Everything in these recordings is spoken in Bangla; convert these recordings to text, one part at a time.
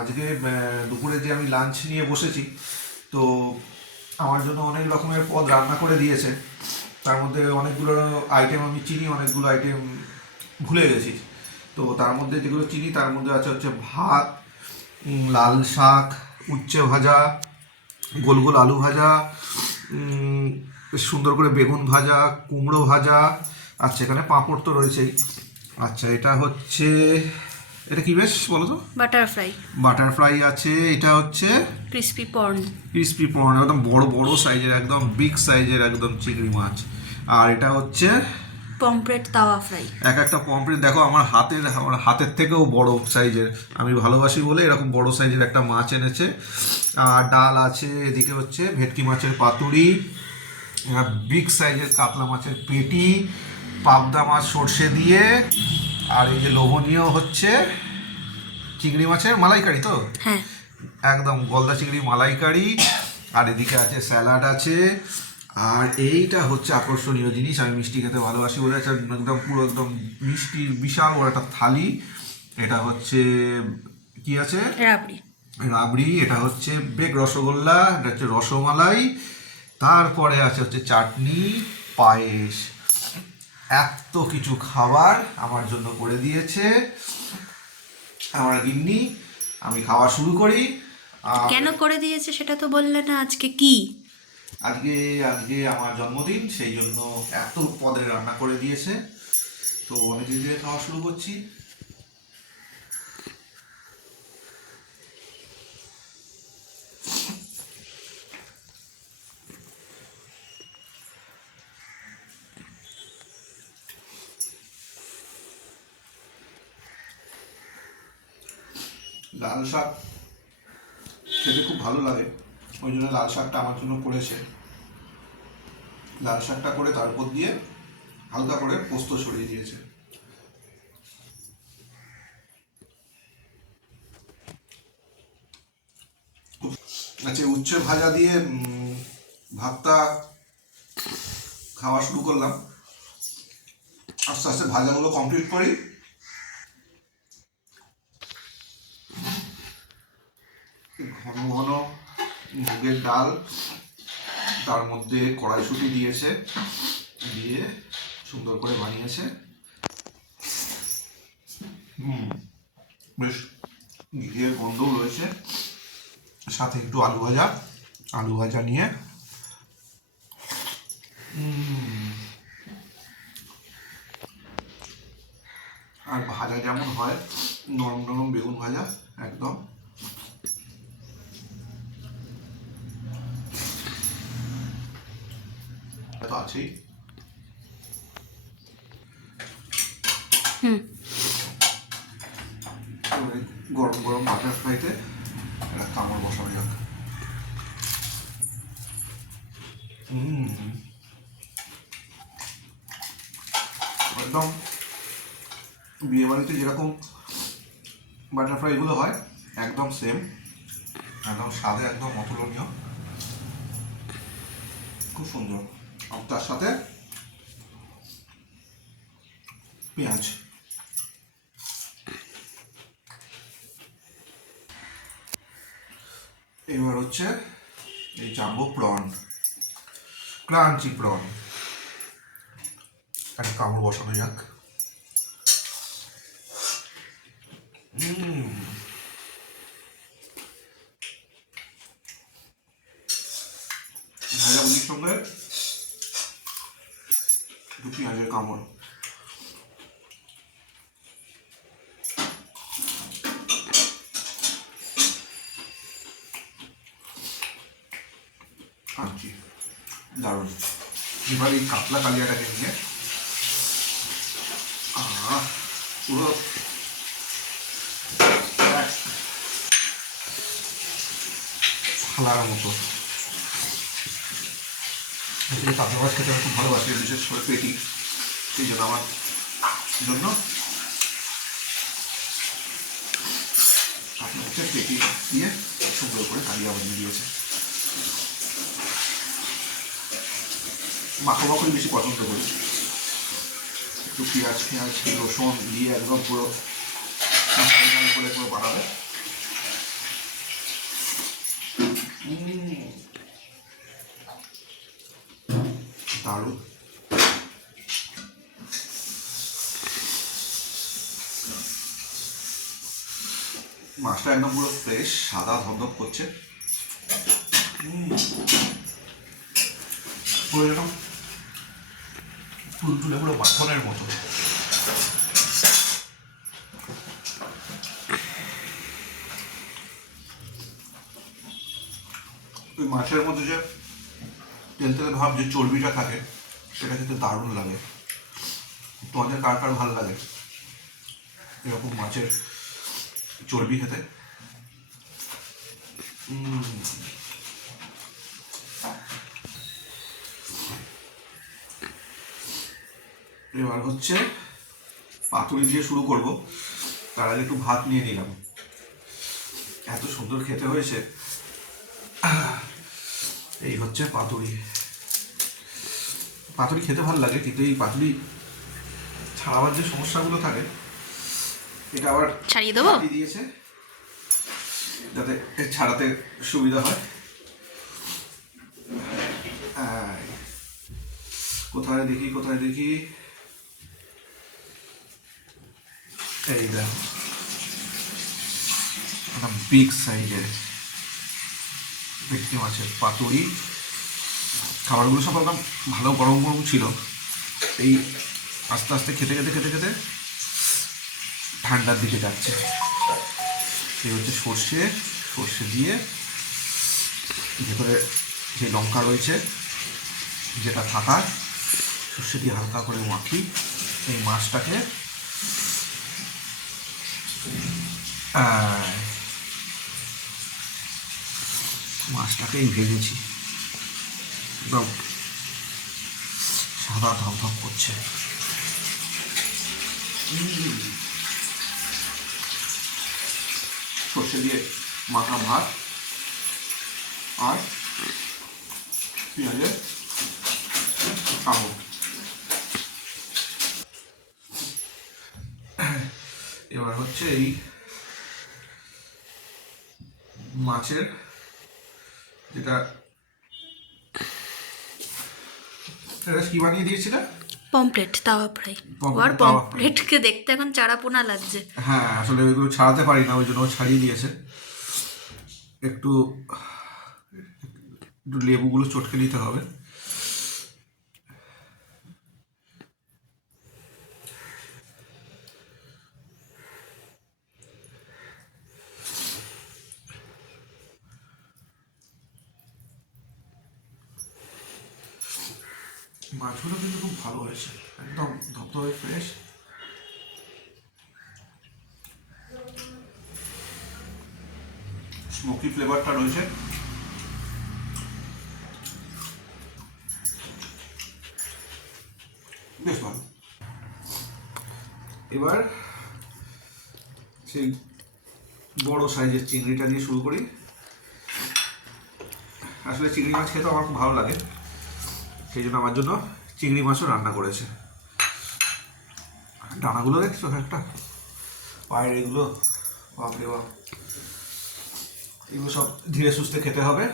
আজকে দুপুরে যে আমি লাঞ্চ নিয়ে বসেছি, তো আমার জন্য অনেক রকমের পদ রান্না করে দিয়েছে। তার মধ্যে অনেকগুলো আইটেম আমি চিনি, অনেকগুলো আইটেম ভুলে গেছি। তো তার মধ্যে যেগুলো চিনি তার মধ্যে হচ্ছে ভাত, লাল শাক, উচ্ছে ভাজা, গোল গোল আলু ভাজা, বেশ সুন্দর করে বেগুন ভাজা, কুমড়ো ভাজা। আচ্ছা, এখানে পাঁপড় তো রয়েছেই। আচ্ছা, এটা কি বেশ বলো তো? বাটারফ্লাই। বাটারফ্লাই আছে। এটা হচ্ছে ক্রিসপি পর্ন। ক্রিসপি প্রন, একদম বড় বড় সাইজের, একদম বিগ সাইজের একদম চিংড়ি মাছ। আর এটা হচ্ছে পমফ্রেট তাওয়া ফ্রাই। এক একটা পমফ্রেট দেখো আমার হাতের থেকেও বড় সাইজের। আমি ভালোবাসি বলে এরকম বড় সাইজের একটা মাছ এনেছে। আর ডাল আছে। এদিকে হচ্ছে ভেটকি মাছের পাতুড়ি, বিগ সাইজের কাতলা মাছের পেটি, পাবদা মাছ সর্ষে দিয়ে, আর এই যে লোভনীয় হচ্ছে চিংড়ি মাছের মালাইকারি। তো হ্যাঁ, একদম গলদা চিংড়ি মালাইকারি। আর এদিকে আছে স্যালাড আছে। আর এইটা হচ্ছে আকর্ষণীয় জিনিস, আমি মিষ্টি খেতে ভালোবাসি বলে একদম পুরো একদম মিষ্টির বিশাল বড় একটা থালি। এটা হচ্ছে কি আছে? রাবড়ি। রাবড়ি। এটা হচ্ছে বেগ রসগোল্লা। এটা হচ্ছে রসমালাই। তারপরে হচ্ছে চাটনি, পায়েস। এত কিছু খাবার আমার জন্য করে দিয়েছে আমার গিন্নি। আমি খাওয়া শুরু করি। আর কেন করে দিয়েছে সেটা তো বললে না, আজকে কি? আজকে আজকে আমার জন্মদিন, সেই জন্য এত পদের রান্না করে দিয়েছে। তো আমি ধীরে ধীরে খাওয়া শুরু করছি। লাল শাক খেতে খুব ভালো লাগে, ওই জন্য লাল শাকটা আমার জন্য করেছে। লাল শাকটা করে তার উপর দিয়ে হালকা করে পোস্ত ছড়িয়ে দিয়েছে। আচ্ছা, উচ্ছে ভাজা দিয়ে ভাতটা খাওয়া শুরু করলাম। আস্তে আস্তে ভাজাগুলো কমপ্লিট করি। ঘন ঘন মুগের ডাল, তার মধ্যে কড়াইশুঁটি দিয়েছে, দিয়ে সুন্দর করে বানিয়েছে। বেশ ঘিয়ের গন্ধও রয়েছে, সাথে একটু আলু ভাজা নিয়ে আর ভাজা যেমন হয় নরম নরম বেগুন ভাজা একদম। তো আছেই। গরম গরম বাটারফ্লাইতে একটা কামড় বসানো যাক। একদম বিয়ে বাড়িতে যেরকম বাটারফ্লাইগুলো হয় একদম সেম, একদম স্বাদে একদম অতুলনীয়, খুব সুন্দর। আর তার সাথে পেঁয়াজ। এবার হচ্ছে এই জাম্বো প্রন, ক্রাঞ্চি প্রন, একটা কামড় বসানো যাক। ভাজা মুড়ির সঙ্গে একটু পেঁয়াজের কামড়। কাঞ্চি দারুণ। এবার এই কাতলা কালিয়াটাকে নিয়ে পুরো থালার মতো। কাতলা মাছ খেতে আমি খুব ভালোবাসি, বিশেষ করে পেটি। সেই জন্য আমার জন্য কাতলা মাছের পেটি দিয়ে সুন্দর করে কালিয়া বানিয়ে দিয়েছে। মাখো মাখোই বেশি পছন্দ করি, একটু পেঁয়াজ রসুন দিয়ে একদম পুরো করে পুরো বানাবে। দারুণ। মাছটা একদম পুরো ফ্রেশ, সাদা ধপধপ করছে। পুরো যেন তুলতুলে, পুরো মাখনের মতো। ওই মাছের মধ্যে যে তেল তেলে ভাব, যে চর্বিটা থাকে, সেটা খেতে দারুণ লাগে। তোমাদের কার কার ভালো লাগে এরকম মাছের চর্বি খেতে? এবার হচ্ছে পাতুরি দিয়ে শুরু করব। তার আগে একটু ভাত নিয়ে নিলাম। এত সুন্দর খেতে হয়েছে। এই হচ্ছে পাতুরি। পাতুরি খেতে ভালো লাগে, কিন্তু এই পাতুরি ছাড়াবার যে সমস্যাগুলো থাকে, এটা আবার ছাড়িয়ে দেবো দিয়েছে যাতে ছাড়াতে সুবিধা হয়। কোথায় দেখি এই দেখো, বিগ সাইজের ভেটকি মাছের পাতুরি। খাবারগুলো সব একদম ভালো গরম গরম ছিল। এই আস্তে আস্তে খেতে ঠান্ডার দিকে যাচ্ছে। এই হচ্ছে সর্ষে দিয়ে ভেতরে যে লঙ্কা রয়েছে, যেটা থাকার, সর্ষে দিয়ে হালকা করে মাখি। এই মাছটাকে ভেজেছি, একদম সাদা ধপধপ করছে। সর্ষে দিয়ে মাখা ভাত আর পেঁয়াজের কামড়। এবার হচ্ছে এই মাছের, যেটা কি বানিয়ে দিয়েছিল, পমপ্লেট তাওয়া ফ্রাই। আর পমপ্লেটকে দেখতে এখন চারাপোনা লাগছে। হ্যাঁ, আসলে ওইগুলো ছাড়াতে পারি না, ওই জন্য ছাড়িয়ে দিয়েছে। একটু লেবুগুলো চটকে নিতে হবে। মাছগুলো কিন্তু খুব ভালো হয়েছে, একদম ধপধপে ফ্রেশ। স্মোকি ফ্লেভারটা রয়েছে। বেশ ভালো। এবার সেই বড় সাইজের চিংড়িটা দিয়ে শুরু করি। আসলে চিংড়ি মাছ খেতে আমার খুব ভালো লাগে, সেই জন্য আমার জন্য চিংড়ি মাছও রান্না করেছে। ডানাগুলো দেখছো একটা, পায়ের এগুলো, বাপরে বাপ। এগুলো সব ধীরে সুস্থে খেতে হবে।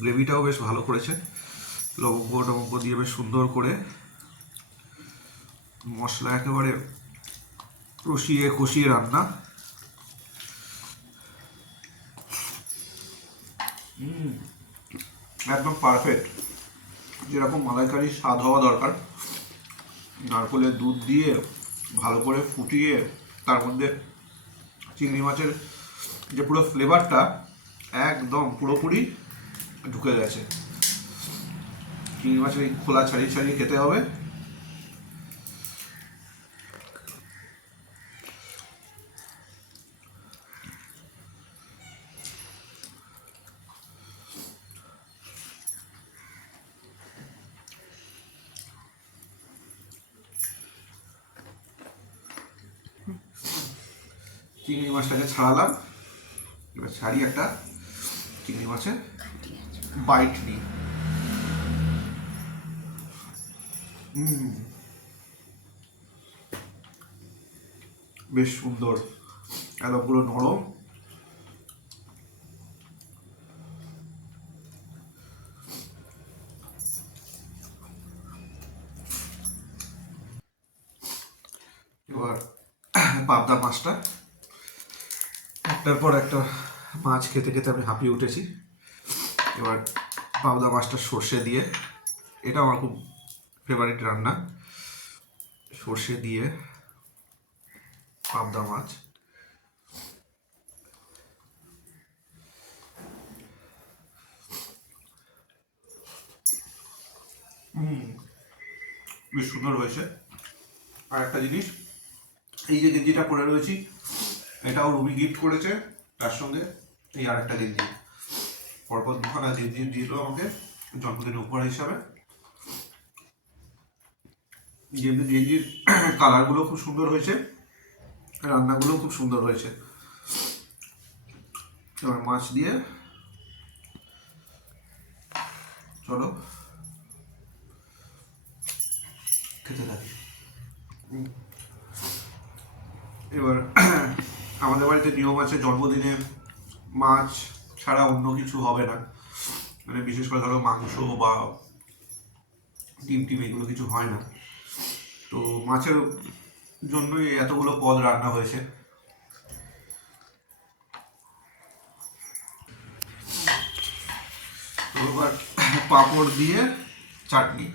গ্রেভিটাও বেশ ভালো করেছে, লবঙ্গ টবঙ্গ দিয়ে বেশ সুন্দর করে মশলা একেবারে কষিয়ে রান্না। একদম পারফেক্ট, যেরকম মালাইকারির স্বাদ হওয়া দরকার। নারকেলের দুধ দিয়ে ভালো করে ফুটিয়ে তার মধ্যে চিংড়ি মাছের যে পুরো ফ্লেভারটা একদম পুরোপুরি ঢুকে গেছে। চিংড়ি মাছের এই খোলা ছাড়িয়ে খেতে হবে। চিংড়ি মাছটাকে ছাড়ালাম, এবার ছাড়িয়ে একটা চিংড়ি মাছের বাইট নিই। বেশ সুন্দর, একদম পুরো নরম। পাবদা মাছটা, একটার পর একটা মাছ খেতে খেতে আমি হাঁপিয়ে উঠেছি। এবার পাবদা মাছটা সর্ষে দিয়ে, এটা আমার খুব ফেভারিট রান্না, সর্ষে দিয়ে পাবদা মাছ। বেশ সুন্দর হয়েছে। আর একটা জিনিস, এই যে গেঞ্জিটা পরে রয়েছি এটাও রুমি গিফট করেছে, তার সঙ্গে এই আর একটা গেঞ্জি, পরপর দুখানা গেঞ্জি দিল আমাকে জন্মদিনের উপহার হিসাবে। গেঞ্জির কালারগুলো খুব সুন্দর হয়েছে, রান্নাগুলো খুব সুন্দর হয়েছে। এবার মাছ দিয়ে চলো খেতে থাকি। এবার আমাদের বাড়িতে নিয়ম আছে জন্মদিনে মাছ ছাড়া অন্য কিছু হবে না, মানে বিশেষ করে ধরো মাংস বা ডিম টিম এগুলো কিছু হয় না, তো মাছের জন্যই এতগুলো পদ রান্না হয়েছে। তো এবার পাঁপড় দিয়ে চাটনি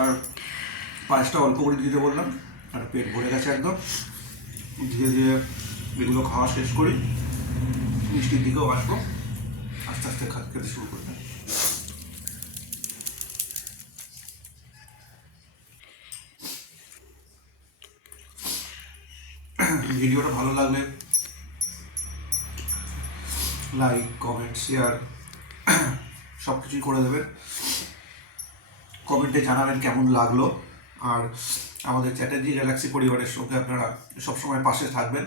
আর পায়েসটা অল্প করে দিতে বললাম, আর পেট ভরে গেছে একদম। ধীরে ধীরে এগুলো খাওয়া শেষ করি, মিষ্টির দিকেও আসবো, আস্তে আস্তে খেতে শুরু করতে। ভিডিওটা ভালো লাগলে লাইক, কমেন্ট, শেয়ার সব কিছুই করে দেবেন। কমেন্টে জানাবেন কেমন লাগলো, আর আমাদের চ্যাটার্জি গ্যালাক্সি পরিবারের সঙ্গে আপনারা সবসময় পাশে থাকবেন।